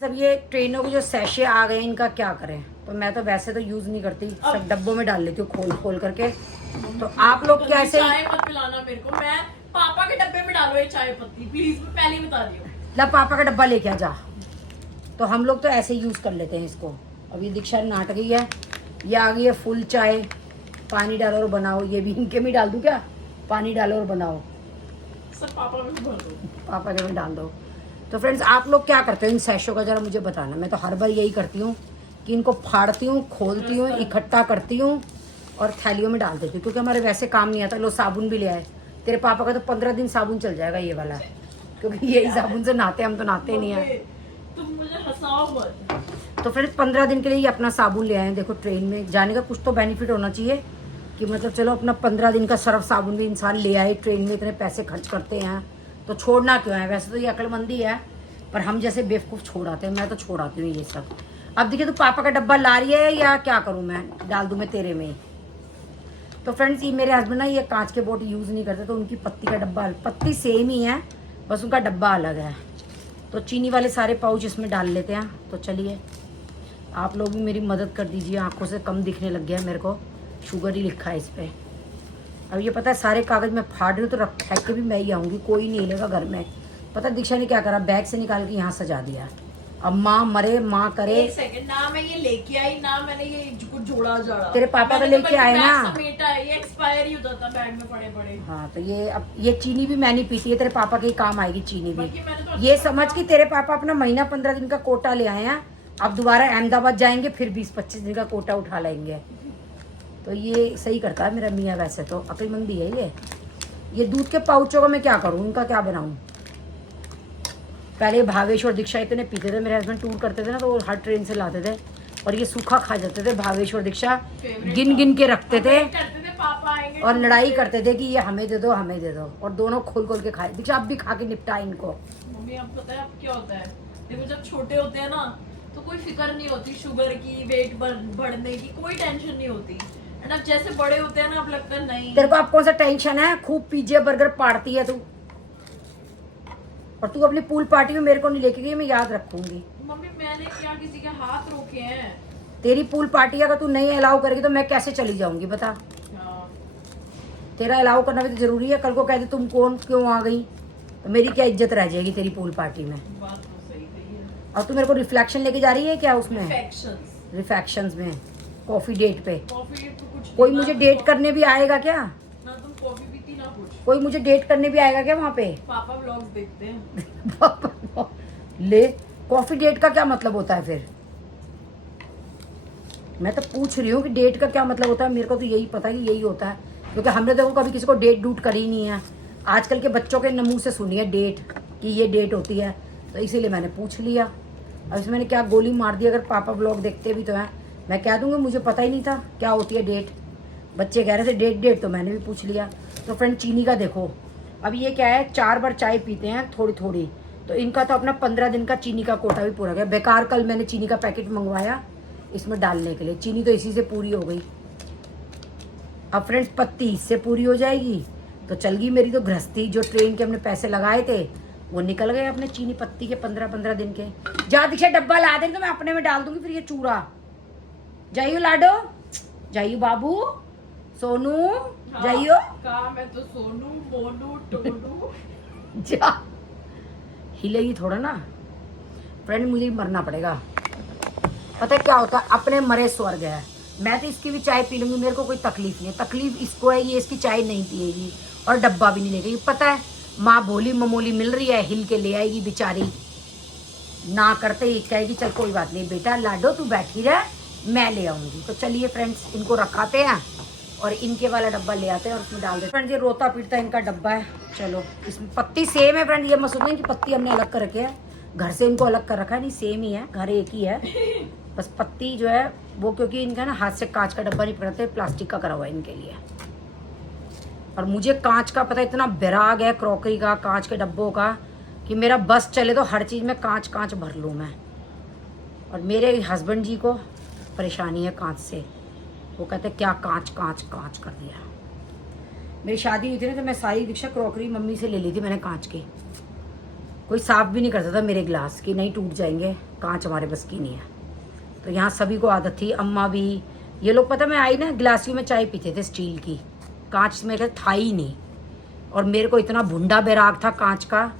सब ये ट्रेनों के जो सैशे आ गए इनका क्या करें। तो मैं तो वैसे तो यूज नहीं करती, सब डब्बों में डाल लेती हूँ खोल खोल करके। तो आप लोग कैसे? चाय मत पिलाना मेरे को, मैं पापा के डब्बे में डालो ये चाय पत्ती प्लीज, मैं पहले ही बता रही हूँ। ला पापा का डब्बा लेके आ जा। तो हम लोग तो ऐसे यूज कर लेते हैं इसको। अब ये दीक्षा नाट गई है, ये आ गई है फुल चाय। पानी डालो और बनाओ। ये भी इनके में डाल दूं क्या? पानी डालो और बनाओ। सब पापा में भर दो, पापा के में डाल दो। तो फ्रेंड्स आप लोग क्या करते हो इन सैशों का जरा मुझे बताना। मैं तो हर बार यही करती हूँ कि इनको फाड़ती हूँ, खोलती हूँ, इकट्ठा करती हूँ और थैलियों में डाल देती हूँ, क्योंकि हमारे वैसे काम नहीं आता। लो साबुन भी ले आए। तेरे पापा का तो 15 दिन साबुन चल जाएगा ये वाला, क्योंकि यही साबुन से नहाते, हम तो नहाते नहीं है। तुम मुझे हंसाओ मत। तो फिर 15 दिन के लिए ये अपना साबुन ले आए हैं। देखो ट्रेन में जाने का कुछ तो बेनिफिट होना चाहिए कि मतलब चलो अपना 15 दिन का सर्फ साबुन भी इंसान ले आए। ट्रेन में इतने पैसे खर्च करते हैं तो छोड़ना क्यों है? वैसे तो ये अक्लमंदी है, पर हम जैसे बेवकूफ़ छोड़ आते हैं। मैं तो छोड़ आती हूँ ये सब। अब देखिए तो पापा का डब्बा ला रही है या क्या करूँ मैं? डाल दूँ मैं तेरे में? तो फ्रेंड्स ये मेरे हस्बैंड ना ये कांच के बोट यूज़ नहीं करते, तो उनकी पत्ती का डब्बा, पत्ती सेम ही है, बस उनका डब्बा अलग है। तो चीनी वाले सारे पाउच इसमें डाल लेते हैं। तो चलिए आप लोग भी मेरी मदद कर दीजिए। आंखों से कम दिखने लग गया है मेरे को, शुगर ही लिखा है इस पर। अब ये पता है सारे कागज़ में फाड़ रही हूँ, तो रख फेंक के भी मैं ही आऊँगी, कोई नहीं लेगा घर में। पता है दीक्षा ने क्या करा? बैग से निकाल के यहाँ सजा दिया। अब माँ मरे माँ करे। एक सेकंड, ना मैं ये लेके आई ना मैंने ये कुछ जोड़ा जाड़ा। तेरे पापा का लेके आए ना। समेटा है, ये एक्सपायर ही होता था बैग में पड़े पड़े। हाँ तो ये अब ये चीनी भी मैं नहीं पीती है, तेरे पापा के ही काम आएगी चीनी भी। बल्कि मैंने तो ये समझ कि तेरे पापा अपना महीना 15 दिन का कोटा ले आए हैं। अब दोबारा अहमदाबाद जाएंगे, फिर 20-25 दिन का कोटा उठा लेंगे। तो ये सही करता है मेरा मियाँ, वैसे तो अक्लमंदी है ये दूध के पाउचों का मैं क्या करूँ? इनका क्या बनाऊँ? पहले भावेश और दीक्षा इतने पीते थे, मेरे हस्बैंड टूर करते थे ना, तो वो हर ट्रेन से लाते थे और ये सूखा खा जाते थे। भावेश और दीक्षा गिन गिन के रखते थे पापा आएंगे और लड़ाई करते थे कि ये हमें दे दो हमें दे दो, और दोनों खोल खोल के खाए। दीक्षा अब भी खा के निपटा इनको। मम्मी अब पता है अब क्या होता है, देखो जब छोटे होते हैं ना तो कोई फिक्र नहीं होती शुगर की, वेट बढ़ने की कोई टेंशन नहीं होती। एंड अब जैसे बड़े होते हैं ना अब लगता है नहीं। तेरे को अब कौन सा टेंशन है? खूब पिज्जे बर्गर पाड़ती है तू, और तू अपनी पूल पार्टी में मेरे को नहीं लेके गई, मैं याद रखूंगी। मम्मी मैंने क्या किसी के हाथ रोके हैं? तेरी पूल पार्टी अगर तू नहीं अलाउ करेगी तो मैं कैसे चली जाऊंगी बता? हाँ। तेरा अलाउ करना भी तो जरूरी है। कल को कहते तुम कौन क्यों आ गई, तो मेरी क्या इज्जत रह जाएगी तेरी पूल पार्टी में? बात तो सही कही है। और तू मेरे को रिफ्लेक्शन लेके जा रही है क्या उसमें? Infections। रिफ्लेक्शंस में कॉफी डेट पे कॉफी तो कुछ कोई ना मुझे तो- डेट करने भी आएगा क्या? ना तुम कॉफी पीती ना कुछ। कोई मुझे डेट करने भी आएगा क्या वहाँ पे? पापा व्लॉग्स देखते हैं। ले, कॉफी डेट का क्या मतलब होता है फिर? मैं तो पूछ रही हूँ कि डेट का क्या मतलब होता है। मेरे को तो यही पता है कि यही होता है, क्योंकि हमने देखो कभी किसी को डेट डूट करी नहीं है। आजकल के बच्चों के मुंह से सुनी है डेट कि ये डेट होती है, तो इसीलिए मैंने पूछ लिया। अब इसमें मैंने क्या गोली मार दी? अगर पापा ब्लॉग देखते भी तो हैं, मैं कह दूँगी मुझे पता ही नहीं था क्या होती है डेट। बच्चे कह रहे थे डेट डेट, तो मैंने भी पूछ लिया। तो फ्रेंड चीनी का देखो, अब ये क्या है, 4 बार चाय पीते हैं थोड़ी थोड़ी, तो इनका तो अपना 15 दिन का चीनी का कोटा भी पूरा गया। बेकार कल मैंने चीनी का पैकेट मंगवाया इसमें डालने के लिए, चीनी तो इसी से पूरी हो गई। अब फ्रेंड्स पत्ती इससे पूरी हो जाएगी तो चल गई मेरी तो गृहस्थी। जो ट्रेन के हमने पैसे लगाए थे वो निकल गए अपने चीनी पत्ती के 15-15 दिन के। जा दीक्षा डब्बा ला दे, तो मैं अपने में डाल दूंगी फिर ये चूड़ा। जाइयो लाडो, जाइयो बाबू, सोनू, जाइयो। काम है तो सोनू मोनू टोनू। जा, हिलेगी थोड़ा ना फ्रेंड, मुझे ही मरना पड़ेगा। पता है क्या होता है, अपने मरे स्वर्ग है। मैं तो इसकी भी चाय पी लूंगी, मेरे को कोई तकलीफ नहीं है। तकलीफ इसको है, ये इसकी चाय नहीं पिएगी और डब्बा भी नहीं लेगी। पता है माँ भोली ममोली मिल रही है, हिल के ले आएगी बेचारी। ना करते ही कहेगी चल कोई बात नहीं बेटा लाडो तू बैठी रह, मैं ले आऊंगी। तो चलिए फ्रेंड्स इनको रखाते हैं और इनके वाला डब्बा ले आते हैं और उसमें डाल देते हैं। फ्रेंड्स ये रोता पीटता इनका डब्बा है। चलो इसमें पत्ती सेम है फ्रेंड, ये मत सोचें कि पत्ती हमने अलग कर रखे है, घर से इनको अलग कर रखा है। नहीं सेम ही है, घर एक ही है, बस पत्ती जो है वो, क्योंकि इनका ना हाथ से कांच का डब्बा नहीं पकड़ते, प्लास्टिक का करा हुआ है इनके लिए। और मुझे कांच का पता इतना बैराग है, क्रॉकरी का, कांच के डब्बों का, कि मेरा बस चले तो हर चीज़ में कांच कांच भर लूँ मैं। और मेरे हस्बैंड जी को परेशानी है कांच से, वो कहते क्या कांच कांच कांच कर दिया। मेरी शादी हुई थी ना तो मैं सारी दीक्षा क्रॉकरी मम्मी से ले ली थी मैंने कांच की। कोई साफ भी नहीं करता था मेरे गिलास कि नहीं टूट जाएंगे, कांच हमारे बस की नहीं है। तो यहाँ सभी को आदत थी, अम्मा भी, ये लोग पता मैं आई ना गिलासियों में चाय पीते थे स्टील की, कांच में था ही नहीं। और मेरे को इतना भुंडा बैराग था कांच का,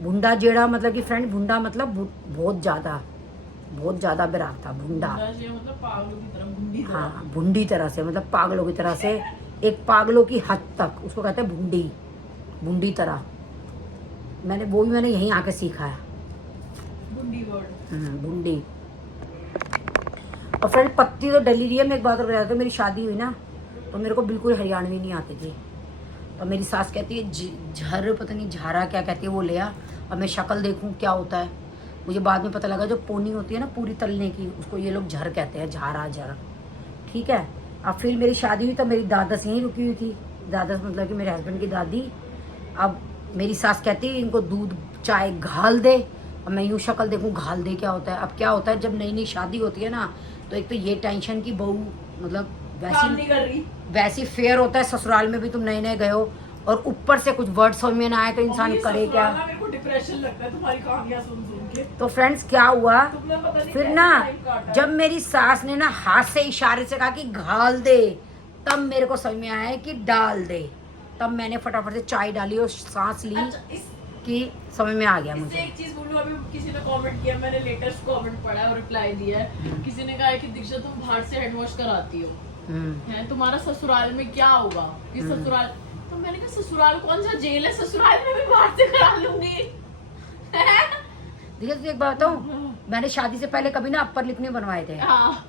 भुंडा जेड़ा मतलब कि फ्रेंड भुंडा मतलब बहुत ज़्यादा बैराग था भुंडा। मतलब पागलों की तरह भुंडी तरह। हाँ भुंडी तरह से, मतलब पागलों की तरह से, एक पागलों की हद तक, उसको कहते हैं भुंडी, भुंडी तरह। मैंने यहीं आके सीखा है भुंडी वर्ड। भुंडी। और फ्रेंड पत्ती तो डली रही है। मैं एक बात और बता दूं, मेरी शादी हुई ना तो मेरे को बिल्कुल हरियाणवी नहीं आती थी। और मेरी सास कहती है झर पता नहीं झारा क्या कहती है वो ले आ, और मैं शक्ल देखूं क्या होता है। मुझे बाद में पता लगा जो पोनी होती है ना पूरी तलने की, उसको ये लोग झर कहते हैं, झारा झर। ठीक है। अब फिर मेरी शादी हुई तो मेरी दादस यहीं रुकी हुई थी, दादस मतलब कि मेरे हस्बैंड की दादी। अब मेरी सास कहती है इनको दूध चाय घाल दे, और मैं यूँ शक्ल देखूँ घाल दे क्या होता है। अब क्या होता है जब नई नई शादी होती है ना, तो एक तो ये टेंशन की बहू मतलब काम नहीं कर रही। वैसी फेयर होता है, ससुराल में भी तुम नए नए गए हो, और ऊपर से कुछ वर्ड समझ में ना आए तो इंसान करे क्या। मेरे को डिप्रेशन लगता है तुम्हारी कहानियां सुन सुन के। तो फ्रेंड्स क्या हुआ तुमने पता नहीं फिर कैसे ना, टाइम काटा है। जब मेरी सास ने ना हाथ से इशारे से कहा कि घाल दे, तब मेरे को समझ में आया कि डाल दे। तब मैंने फटाफट से चाय डाली और सांस ली कि समझ में आ गया इससे मुझे। एक चीज बोलूं, अभी किसी ने कमेंट किया, मैंने लेटेस्ट कमेंट पढ़ा है और रिप्लाई दिया है। किसी ने कहा है कि दीक्षा तुम बाहर से हैंड वॉश कराती हो, है तुम्हारा ससुराल में क्या होगा कि ससुराल। तो मैंने कहा ससुराल कौन सा जेल है, ससुराल में भी बाहर से करा लूंगी। देखिए तो एक बात बताऊं, मैंने शादी से पहले कभी ना अपर लिप नहीं बनवाए थे। हाँ।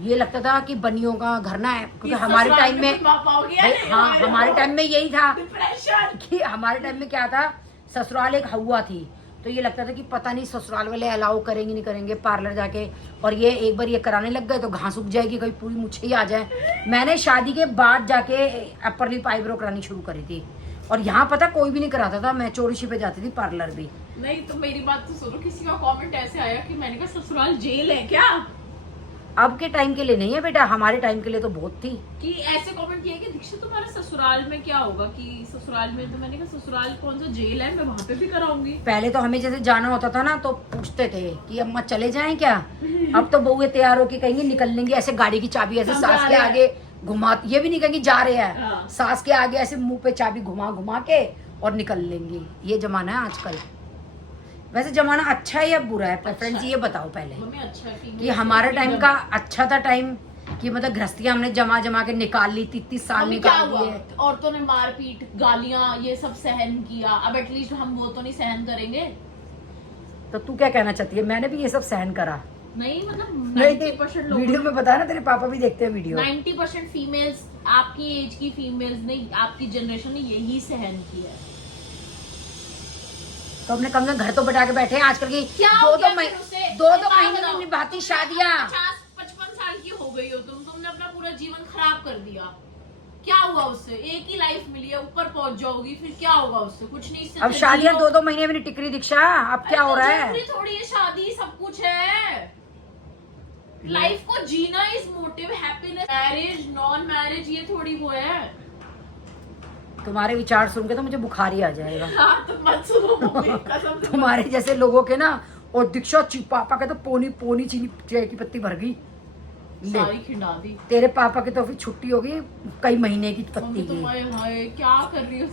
ये लगता था कि बनियों का घर ना है, क्योंकि इस हमारे ससुराल टाइम में कुछ पाओगी या नहीं? हाँ हमारे टाइम में यही था डिप्रेशन। कि हमारे टाइम में क्या था, ससुराल एक हवा थी। तो ये लगता था कि पता नहीं ससुराल वाले अलाउ करेंगे नहीं करेंगे पार्लर जाके, और ये एक बार ये कराने लग गए तो घास उग जाएगी, कभी पूरी मुझे ही आ जाए। मैंने शादी के बाद जाके अपर लिप आईब्रो करानी शुरू करी थी, और यहाँ पता कोई भी नहीं कराता था, मैं चोरी पे जाती थी पार्लर भी। नहीं तो मेरी बात तो सुनो, किसी का कमेंट ऐसे आया कि मैंने कहा ससुराल जेल है क्या, अब के टाइम के लिए नहीं है बेटा, हमारे टाइम के लिए तो बहुत थी। कि ऐसे कमेंट किए कि दीक्षा तुम्हारे ससुराल में क्या होगा, कि ससुराल में। तो मैंने कहा ससुराल कौन सा जेल है, मैं वहां पे भी कराऊंगी। पहले तो हमें जैसे जाना होता था ना तो पूछते थे कि अम्मा चले जाएं क्या। अब तो बहुएं तैयार होके कहेंगे निकल लेंगे, ऐसे गाड़ी की चाबी ऐसे सास के आगे घुमा, ये भी नहीं कहेंगे जा रहे हैं, हाँ। सास के आगे ऐसे मुंह पे चाबी घुमा घुमा के और निकल लेंगी। ये जमाना है आजकल। वैसे जमाना अच्छा है या बुरा है, प्रेफरेंस अच्छा है। ये बताओ पहले मम्मी अच्छा है कि हमारे टाइम का अच्छा था टाइम, कि मतलब गृहस्थियां हमने जमा जमा के निकाल ली, 30 साल मम्मी क्या निकाल हुआ, दिए। औरतों ने मारपीट गालियां ये सब सहन किया, अब एटलीस्ट हम वो तो नहीं सहन करेंगे। तो तू क्या कहना चाहती है, मैंने भी ये सब सहन करा। नहीं मतलब नहीं 90% वीडियो लोग, में बता ना, तेरे पापा भी देखते हैं वीडियो। 90% फीमेल्स, आपकी एज की फीमेल्स ने, आपकी जनरेशन ने यही सहन किया है। तो अपने कम से कम घर तो बटा के बैठे हैं आजकल की क्या दो हो गया दो फिर उसे? महीने में निभाती शादियां। 50-55 साल की हो गई हो तुमने अपना पूरा जीवन खराब कर दिया। क्या हुआ उससे, एक ही लाइफ मिली है, ऊपर पहुंच जाओगी, फिर क्या होगा उससे, कुछ नहीं। इससे अब शादियां 2-2 महीने में नहीं टिक रही दीक्षा, अब क्या हो रहा है। जरूरी थोड़ी है शादी सब कुछ है, लाइफ को जीना is motive, happiness, marriage non marriage ये थोड़ी वो है। तुम्हारे विचार सुन के तो मुझे बुखार ही आ जाएगा। हाँ तुम मत सुनो मम्मी, कसम से। तुम्हारे जैसे लोगों के ना, और दीक्षा पापा के तो पोनी पोनी चीनी चाय की पत्ती भर गई, सारी खिंडा दी। तेरे पापा की तो फिर छुट्टी होगी कई महीने की पत्ती मम्मी की। तो हाय क्या कर रही हो तो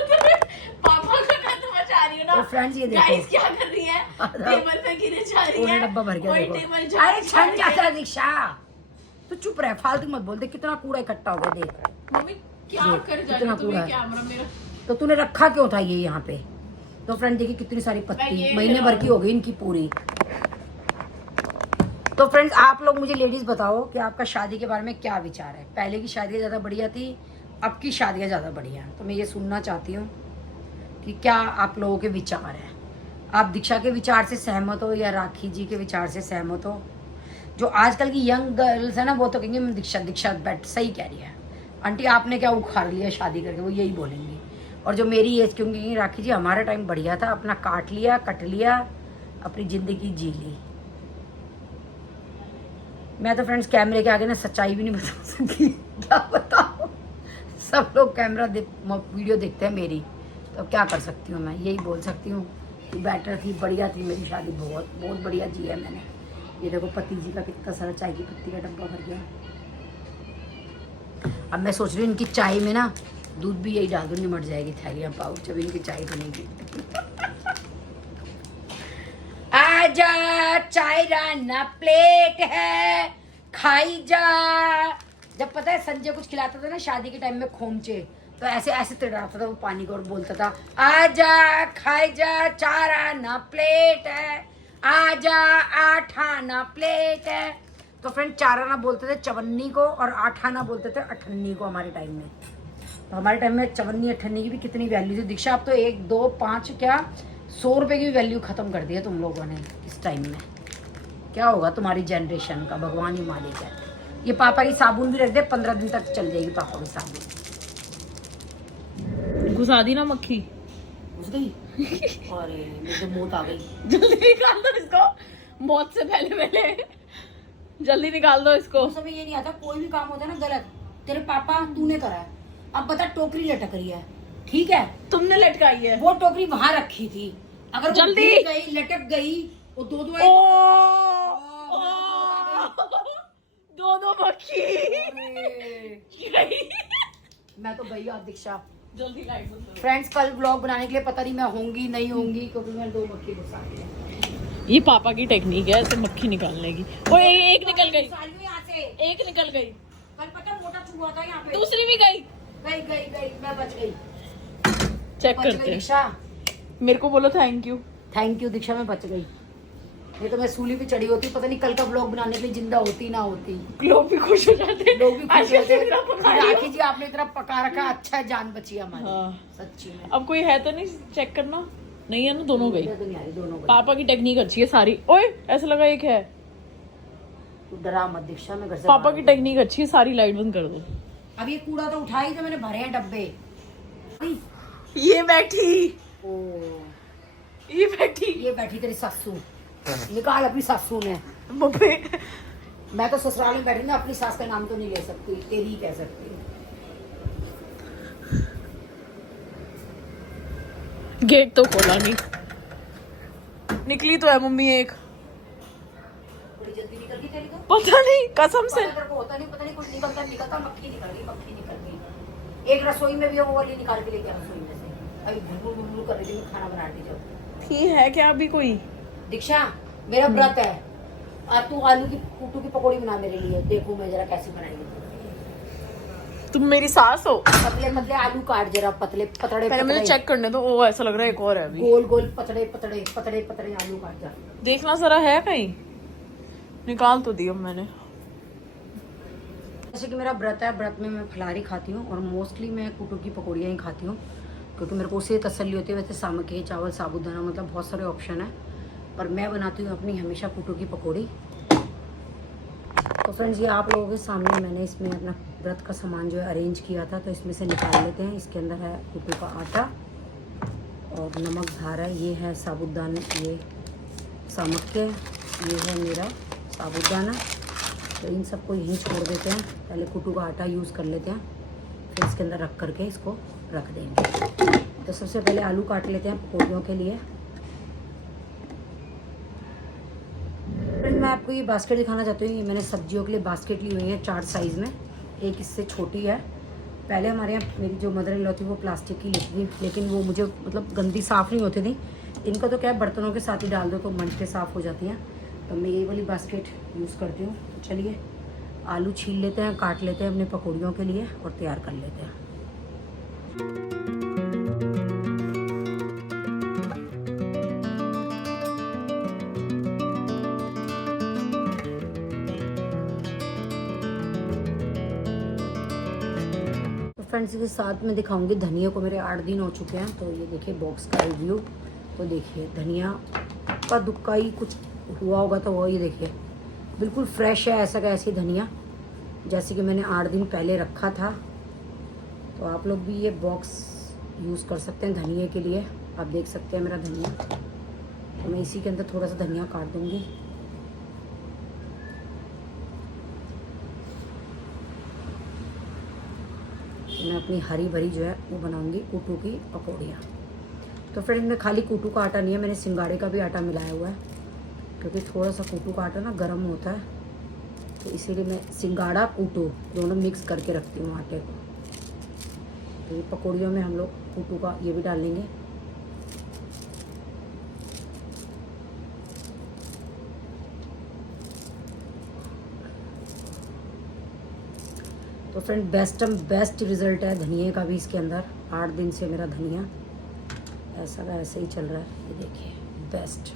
तुम्हें पापा का गंद मचा रही हो ना। तो फ्रेंड्स ये देखो गाइस क्या कर रही है, टेबल पे गिरे जा रही है, डब्बा भर कोई गया टेबल देखो। अरे छन जाता है दीक्षा, तू चुप रह, फालतू मत बोल, देख कितना कूड़ा इकट्ठा हो गया देख। मम्मी क्या देख, कर जा रही कितना हो तुम्हें, कूड़ा है। कैमरा मेरा। तो तूने रखा क्यों था ये यहाँ पे। तो फ्रेंड देखिए कितनी सारी पत्ती ये महीने भर की हो गई इनकी पूरी। तो फ्रेंड्स आप लोग मुझे लेडीज बताओ कि आपका शादी के बारे में क्या विचार है। पहले की शादियाँ ज़्यादा बढ़िया थी, अब की शादियाँ ज़्यादा बढ़िया हैं। तो मैं ये सुनना चाहती हूँ कि क्या आप लोगों के विचार हैं। आप दीक्षा के विचार से सहमत हो या राखी जी के विचार से सहमत हो। जो आजकल की यंग गर्ल्स है ना, वो तो कहेंगे दीक्षा बैठ सही कह रही है आंटी, आपने क्या उखाड़ लिया शादी करके, वो यही बोलेंगी। और जो मेरी एज क्योंकि कहेंगी राखी जी हमारा टाइम बढ़िया था, अपना काट लिया कट लिया, अपनी ज़िंदगी जी ली। मैं तो फ्रेंड्स कैमरे के आगे ना सच्चाई भी नहीं बता सकती, क्या बताओ। सब लोग कैमरा वीडियो देखते हैं मेरी, तो अब क्या कर सकती हूँ, मैं यही बोल सकती हूँ कि बेटर थी, बढ़िया थी मेरी शादी, बहुत बहुत बढ़िया जी है मैंने। ये देखो पति जी का कितना सारा चाय की पत्ती का डब्बा भर गया। अब मैं सोच रही हूँ इनकी चाय में ना दूध भी यही डाल दूँ, निमट जाएगी थैलियाँ पाउच जब इनकी चाय बनेगी। आजा चाय राना प्लेट है खाई जा। जब पता है संजय कुछ खिलाता था ना शादी के टाइम में खोमचे, तो ऐसे ऐसे तिड़ाता था वो पानी को और बोलता था आजा खाई जा, चार आना प्लेट है, आजा आठ आना प्लेट है। तो फ्रेंड चार आना बोलते थे चवन्नी को और आठ आना बोलते थे अठन्नी को हमारे टाइम में। तो हमारे टाइम में चवन्नी अठन्नी की भी कितनी वैल्यू थी दीक्षा। अब तो 1 2 5 क्या 100 रुपए की भी वैल्यू खत्म कर दी है तुम लोगों ने इस टाइम में। क्या होगा तुम्हारी जनरेशन का, भगवान ही मालिक है। ये पापा की साबुन भी रख दे, 15 दिन तक चल जाएगी पापा की साबुन। घुसा दी ना मक्खी। घुस गई अरे मुझे मौत आ गई। जल्दी निकाल दो इसको, मौत से पहले जल्दी निकाल दो इसको। समझ ये नहीं आता, कोई भी काम होता है ना गलत, तेरे पापा तूने करा है। अब बता टोकरी लटक रही है, ठीक है तुमने लटकाई है। वो टोकरी वहां रखी थी, अगर वो जल्दी गिर गई लटक गई वो दो मक्खी। मैं तो गई आज दीक्षा। जल्दी लाइट बंद करो। फ्रेंड्स कल व्लॉग बनाने के लिए पता नहीं मैं होंगी नहीं होंगी, क्योंकि मैं 2 मक्खी घुसा दी है। ये पापा की टेक्निक है ऐसे मक्खी निकालने की। ओ एक निकल गई, यहाँ से एक निकल गई। कल पता मोटा चूहा था यहाँ पे, दूसरी भी गई। गई मैं बच गई। चेक बच गई करते हैं। दीक्षा, मेरे को बोलो थैंक यू। थैंक यू दीक्षा, मैं बच गई। नहीं तो मैं सूली पे चढ़ी होती, पता नहीं कल का व्लॉग बनाने के लिए जिंदा होती ना होती। लोग भी खुश हो जाते। लोग भी खुश होते। इतना पका रही हो। राखी जी आपने इतना पका रखा, अच्छा है, जान बची हमारी। हाँ। सच्ची में। अब कोई है तो नहीं चेक करना? नहीं है ना, दोनों गई। मुझे तो नहीं आ रही, दोनों गई। पापा की टेक्निक अच्छी है सारी। ओए ऐसा लगा एक है। तू डरा मत दीक्षा, मैं घर से पापा बाहर की हूँ। टेक्निक अच्छी है, सारी लाइट बंद कर दो। अब ये कूड़ा तो उठाई तो मैंने भरे हैं डब्बे। ये बैठी, ओ ये बैठी, ये बैठी तेरी सासू, निकाल अपनी सासू ने। बब्बे। मैं तो ससुराल में बैठी ना, अपनी सास का नाम तो नहीं ले सकती, तेरी ही कह सकती हूँ। गेट तो खोला नहीं, निकली तो है मम्मी एक। बड़ी जल्दी निकल गई तेरी तो। पता नहीं कसम से। पता को होता नहीं, पता नहीं कुछ निकलता मक्खी निकल गई, मक्खी निकल गई। एक रसोई में भी वो वाली निकाल के लेके आ रसोई में से। अभी भुलभुल कर रही थी, मैं खाना बना रही जब। थी है क्या अभी कोई? दीक्षा मेरा व्रत है, और तू आलू की कूटू की पकौड़ी बना मेरे लिए, देखो मैं जरा कैसे बनाएगी। तुम मेरी सास हो? पतले पतले आलू काट जरा, पतले पतड़े पहले मुझे चेक करने दो। ओ ऐसा लग रहा है एक और है अभी। गोल गोल पतड़े पतड़े पतड़े पतड़े आलू काट जा। देखना जरा है कहीं, निकाल तो दिया मैंने। जैसे कि मेरा व्रत है, व्रत में मैं फलारी खाती हूँ और मोस्टली मैं कूटू की पकौड़ियाँ ही खाती हूँ, क्योंकि मेरे को उससे तसल्ली होती है। वैसे सामक के चावल साबुदाना मतलब बहुत सारे ऑप्शन है, पर मैं बनाती हूँ अपनी हमेशा कूटू की पकौड़ी। तो फ्रेंड्स ये आप लोगों के सामने मैंने इसमें अपना व्रत का सामान जो है अरेंज किया था, तो इसमें से निकाल लेते हैं। इसके अंदर है कूटू का आटा और नमक धारा, ये है साबुदाना, ये सामक के, ये है मेरा साबुदाना। तो इन सबको यहीं छोड़ देते हैं, पहले कूटू का आटा यूज़ कर लेते हैं, फिर इसके अंदर रख करके इसको रख देंगे। तो सबसे पहले आलू काट लेते हैं पकौड़ियों के लिए। मैं आपको ये बास्केट दिखाना चाहती हूँ। ये मैंने सब्जियों के लिए बास्केट ली हुई है 4 साइज़ में, एक इससे छोटी है। पहले हमारे यहाँ मेरी जो मदर इन लॉ थी वो प्लास्टिक की लेती थी, लेकिन वो मुझे मतलब गंदी साफ़ नहीं होती थी। इनका तो क्या है, बर्तनों के साथ ही डाल दो तो मंच के साफ़ हो जाती हैं। तो मैं ये वाली बास्केट यूज़ करती हूँ। तो चलिए आलू छील लेते हैं, काट लेते हैं अपने पकौड़ियों के लिए और तैयार कर लेते हैं। फ्रेंड्स के साथ में दिखाऊंगी धनिया को, मेरे 8 दिन हो चुके हैं। तो ये देखिए बॉक्स का रिव्यू। तो देखिए धनिया का दुक्का ही कुछ हुआ होगा, तो वो ये देखिए बिल्कुल फ्रेश है, ऐसा का ऐसी धनिया जैसे कि मैंने 8 दिन पहले रखा था। तो आप लोग भी ये बॉक्स यूज़ कर सकते हैं धनिया के लिए। आप देख सकते हैं मेरा धनिया, तो मैं इसी के अंदर थोड़ा सा धनिया काट दूँगी। मैं अपनी हरी भरी जो है वो बनाऊंगी कूटू की पकौड़ियाँ। तो फ्रेंड में खाली कूटू का आटा नहीं है, मैंने सिंगाड़े का भी आटा मिलाया हुआ है, क्योंकि थोड़ा सा कूटू का आटा ना गर्म होता है, तो इसीलिए मैं सिंगाड़ा कूटू दोनों मिक्स करके रखती हूँ आटे को। तो ये पकौड़ियों में हम लोग कूटू का ये भी डाल लेंगे। तो फ्रेंड बेस्ट रिजल्ट है धनिए का भी इसके अंदर। 8 दिन से मेरा धनिया ऐसा का ऐसे ही चल रहा है, ये देखिए बेस्ट।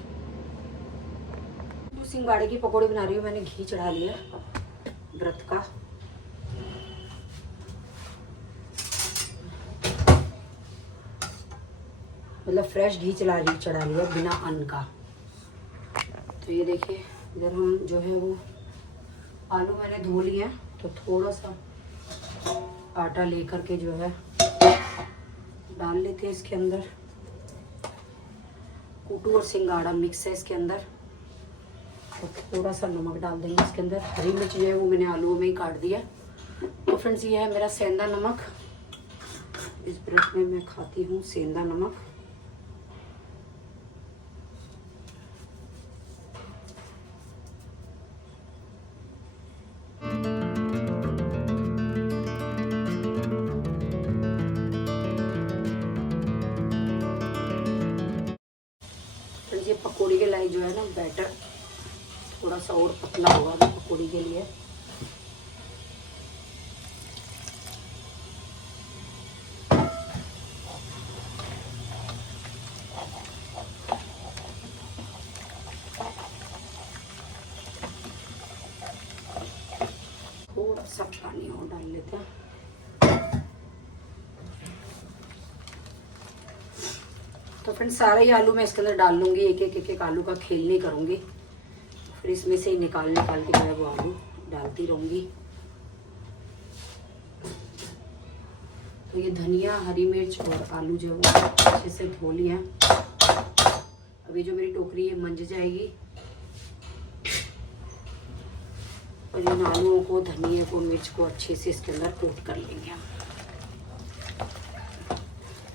तो सिंगाड़े की पकौड़ी बना रही हूँ, मैंने घी चढ़ा लिया व्रत का। मतलब फ्रेश घी चढ़ा लिया बिना अन्न का। तो ये देखिए इधर हम जो है वो आलू मैंने धो लिए हैं, तो थोड़ा सा आटा लेकर के जो है डाल लेते हैं इसके अंदर। कूटू और सिंगाड़ा मिक्स है इसके अंदर, और थोड़ा सा नमक डाल देंगे इसके अंदर। हरी मिर्च जो है वो मैंने आलूओं में ही काट दिया। तो फ्रेंड्स ये है मेरा सेंधा नमक, इस व्रत में मैं खाती हूँ सेंधा नमक। ये पकौड़ी के लिए जो है ना बैटर थोड़ा सा और पतला होगा अभी पकौड़ी के लिए। थोड़ा सा पानी और डाल लेते हैं। तो फ्रेंड्स सारे ही आलू मैं इसके अंदर डाल लूँगी, एक आलू का खेल नहीं करूँगी, फिर इसमें से ही निकाल के जो है वो आलू डालती रहूँगी। तो ये धनिया, हरी मिर्च और आलू जो है वो अच्छे से धो लिया। अभी जो मेरी टोकरी है मंज जाएगी, और इन आलूओं को, धनिया को, मिर्च को अच्छे से इसके अंदर कोट कर लेंगे हम।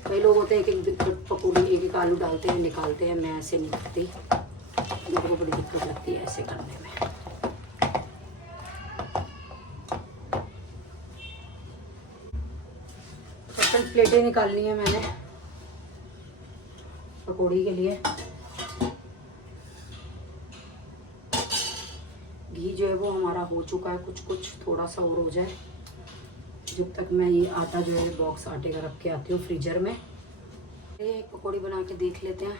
कई लोग होते हैं एक पकौड़ी एक आलू डालते हैं निकालते हैं, मैं ऐसे नहीं करती, मेरे को बड़ी दिक्कत लगती है ऐसे करने में। तो प्लेटें निकालनी है मैंने पकौड़ी के लिए। घी जो है वो हमारा हो चुका है, कुछ थोड़ा सा और हो जाए, जब तक मैं ये आटा जो है बॉक्स आटे का रख के आती हूँ फ्रीजर में। ये एक पकौड़ी बना के देख लेते हैं।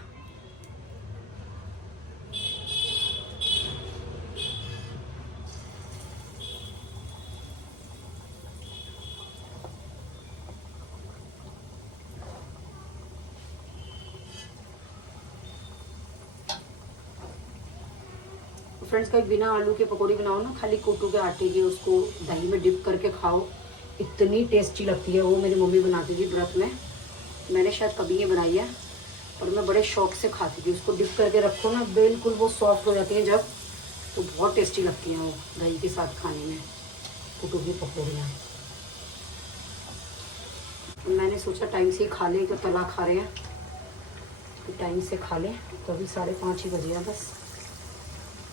फ्रेंड्स कभी बिना आलू के पकौड़ी बनाओ ना, खाली कोटू के आटे की, उसको दही में डिप करके खाओ, इतनी टेस्टी लगती है। वो मेरी मम्मी बनाती थी व्रत में, मैंने शायद कभी नहीं बनाई है, और मैं बड़े शौक से खाती थी। उसको डिप करके रखो ना, बिल्कुल वो सॉफ्ट हो जाती है जब, तो बहुत टेस्टी लगती हैं वो दही के साथ खाने में कोटू की पकौड़ियाँ। मैंने सोचा टाइम से ही खा लें, तो तला खा रहे हैं तो टाइम से खा लें। तो अभी 5:30 ही बजे हैं बस,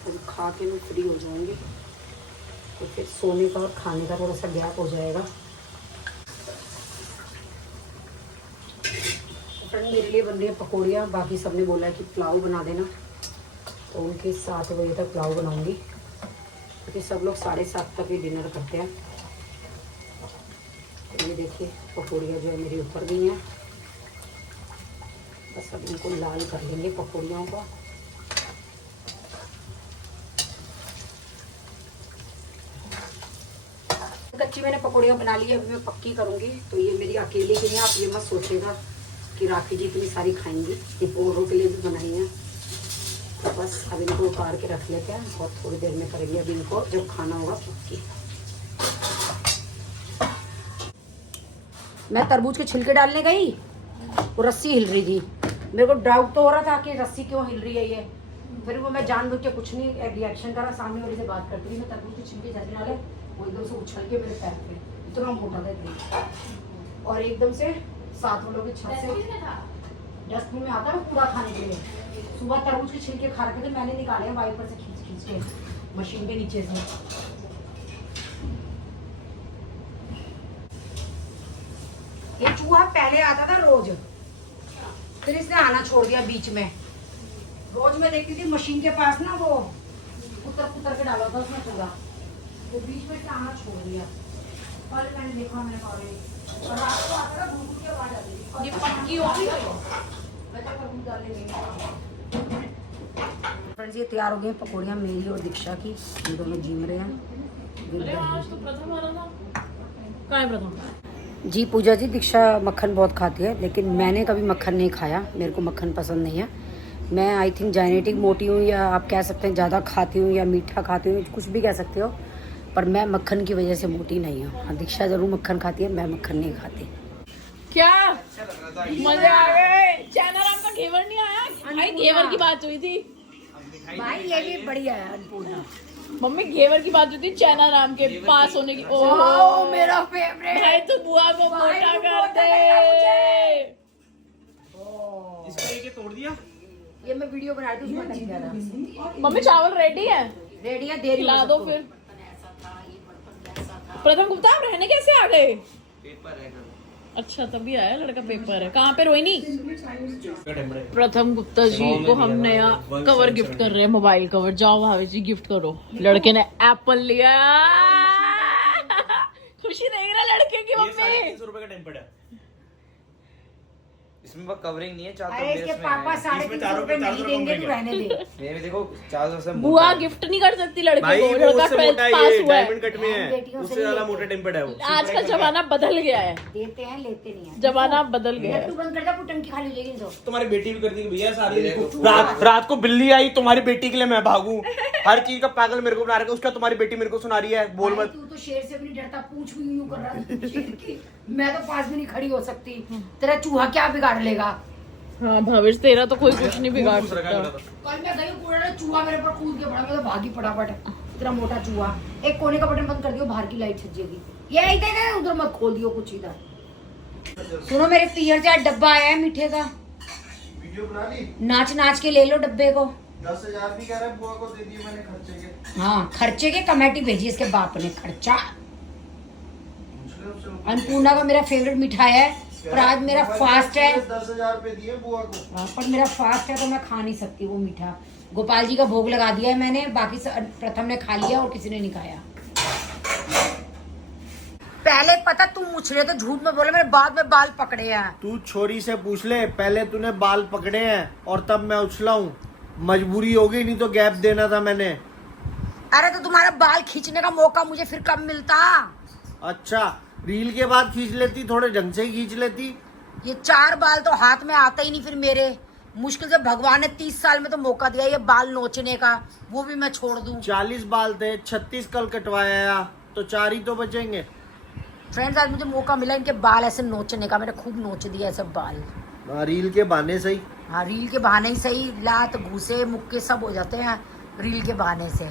अभी खा के मैं फ्री हो जाऊँगी, तो फिर सोने का और खाने का थोड़ा सा गैप हो जाएगा। फ्रेंड मेरे लिए बन रही है पकौड़ियाँ, बाकी सबने बोला है कि पुलाव बना देना, तो उनके 7 बजे तक पुलाव बनाऊँगी, क्योंकि सब लोग 7:30 तक ही डिनर करते हैं। तो ये देखिए पकौड़ियाँ जो है मेरी उतर गई हैं, बस अब इनको लाल कर लेंगे पकौड़ियों को। कच्ची मैंने पकौड़ियाँ बना ली है, अभी मैं पक्की करूँगी। तो ये मेरी अकेले की नहीं, आप ये मत सोचिएगा कि राखी जी इतनी सारी खाएंगी, ये औरों के लिए भी बनाई है। तो बस अब इनको उतार के रख लेते हैं, बहुत थोड़ी देर में करेंगे अभी इनको, जब खाना होगा पक्की। मैं तरबूज के छिलके डालने गई, वो रस्सी हिल रही थी, मेरे को डाउट तो हो रहा था कि रस्सी क्यों हिल रही है ये। फिर वो मैं जानबूझ के कुछ नहीं रिएक्शन करा, सामने वाले से बात करती थी, मैं तरबूज के छिलके जैसे डाले, वो एकदम से उछल के मेरे पैर पे, इतना मोटा था, और एकदम से साथ वालों की छत से डस्टबिन में आता है वो कूड़ा खाने के लिए। सुबह तरबूज के छिलके खा रखे थे, मैंने निकाले हैं वाइपर से खींच खींच के मशीन के नीचे से। ये चूहा पहले आता था रोज, फिर इसने आना छोड़ दिया बीच में। रोज मैं देखती थी मशीन के पास ना, वो कुतर कुतर के डाला था उसमें कूड़ा, वो बीच में से आना छोड़ दिया। कल मैंने देखा, मैंने कहा और रात को आता था घूम के आवाज आती थी। ये पक्की होगी। मैं तो कबूल डालने गई। फ्रेंड्स ये तैयार हो गई पकौड़ियाँ मेरी और दीक्षा की, हम दोनों जिम रहे हैं। अरे आज तो प्रथम आ रहा था। कहाँ है प्रथम? जी पूजा जी, दीक्षा मक्खन बहुत खाती है, लेकिन मैंने कभी मक्खन नहीं खाया, मेरे को मक्खन पसंद नहीं है। मैं आई थिंक जेनेटिक मोटी हूँ, या आप कह सकते हैं ज़्यादा खाती हूँ या मीठा खाती हूँ, कुछ भी कह सकते हो, पर मैं मक्खन की वजह से मोटी नहीं हूँ। हाँ, दीक्षा ज़रूर मक्खन खाती है, मैं मक्खन नहीं खाती। क्या मजे आ गए। चैनाराम का घेवर नहीं आया भाई? घेवर की बात हुई थी भाई, ये भी बढ़िया है अन्नपूर्णा। मम्मी, घेवर की बात हुई थी चैनाराम के पास होने की। ओह मेरा फेवरेट भाई तो बुआ को मोटा कर दे। इसको ये तोड़ दिया। ये मैं वीडियो बना रही थी, उसमें नहीं गया। मम्मी चावल रेडी है? रेडी है, देरी ला दो फिर। प्रथम गुप्ता, आप रहने कैसे आ गए? पेपर है कल। अच्छा तभी आया लड़का, पेपर है। कहाँ पे रोहिणी? प्रथम गुप्ता जी को हम नया कवर गिफ्ट कर रहे हैं, मोबाइल कवर। जाओ भाभी जी गिफ्ट करो। लड़के ने एप्पल लिया। खुशी नहीं रहा लड़के की। ये मम्मी 350 रुपए का टेम्पर्ड है। इसमें बस कवरिंग नहीं है, चार अरे इसके पापा 350 रुपए नहीं देंगे, तू रहने दे। ये भी देखो 400 से बुआ गिफ्ट नहीं कर सकती लड़के भाई को। वो लड़का उससे 12th मोटा है, पास ये हुआ है। डायमंड कट में है, बेटियों से उससे नहीं ज्यादा लेते। मोटा टेम्पर्ड है वो। आज का जमाना बदल गया है। देते हैं, लेते नहीं है। जमाना बदल गया है। तू बंद कर जा, तू टंकी खाली हो जाएगी तो। तुम्हारी बेटी भी कर दी भैया सारी। देखो। रात को बिल्ली आई तुम्हारी बेटी के लिए, मैं भागू। हर चीज का पागल मेरे को बना रखा है, उसका तुम्हारी बेटी मेरे को सुना रही है। बोल भाई, मत। तू तो शेर से भी नहीं डरता, पूछ भी यूं कर रहा है शेर की। मैं तो पास भी नहीं खड़ी हो सकती, तेरा चूहा क्या बिगाड़ लेगा। हाँ भावेश, तेरा तो कोई कुछ नहीं बिगाड़ दूसरा क्या सकता। करा था? कल मैं गई कूड़ा ना, चूहा मेरे पर कूद के पड़ा, मैं तो भागी फटाफट। इतना मोटा चूहा। एक कोने का बटन बंद कर दियो, बाहर की लाइट छट जाएगी। ये इधर उधर मत खोल दियो कुछ इधर। सुनो, मेरे पियर चाट डब्बा आया है मीठे का, वीडियो बना ली। नाच नाच के ले लो डब्बे को। 10,000 भी कह रहा है, बुआ को दे दिए मैंने खर्चे के। हाँ, खर्चे के कमेटी भेजी इसके बाप ने, खर्चा। पूछ ले उससे। अन्नपूर्णा का मेरा फेवरेट मिठाई है, पर आज मेरा फास्ट है। 10,000 रुपए दिए बुआ को। पर मेरा फास्ट है तो मैं खा नहीं सकती वो मीठा। गोपाल जी का भोग लगा दिया है मैंने, बाकी प्रथम ने खा लिया और किसी ने नहीं खाया। पहले पता तू मुझ रहे तो झूठ में बोले, मेरे बाद में बाल पकड़े हैं। तू छोरी से पूछ ले, पहले तूने बाल पकड़े हैं और तब मैं उछला हूँ। मजबूरी हो गई, नहीं तो गैप देना था मैंने। अरे तो तुम्हारा बाल खींचने का मौका मुझे फिर कब मिलता। अच्छा, रील के बाद खींच लेती, थोड़े ढंग से ही खींच लेती। ये 4 बाल तो हाथ में आता ही नहीं फिर मेरे। मुश्किल से भगवान ने 30 साल में तो मौका दिया ये बाल नोचने का, वो भी मैं छोड़ दूं। 40 बाल थे, 36 कल कटवाया, तो 4 ही तो बचेंगे। फ्रेंड्स, आज मुझे मौका मिला इनके बाल ऐसे नोचने का, मैंने खूब नोच दिया ऐसे बाल। रील के बहाने सही। हाँ, रील के बहाने ही सही, लात घूसे मुक्के सब हो जाते हैं रील के बहाने से।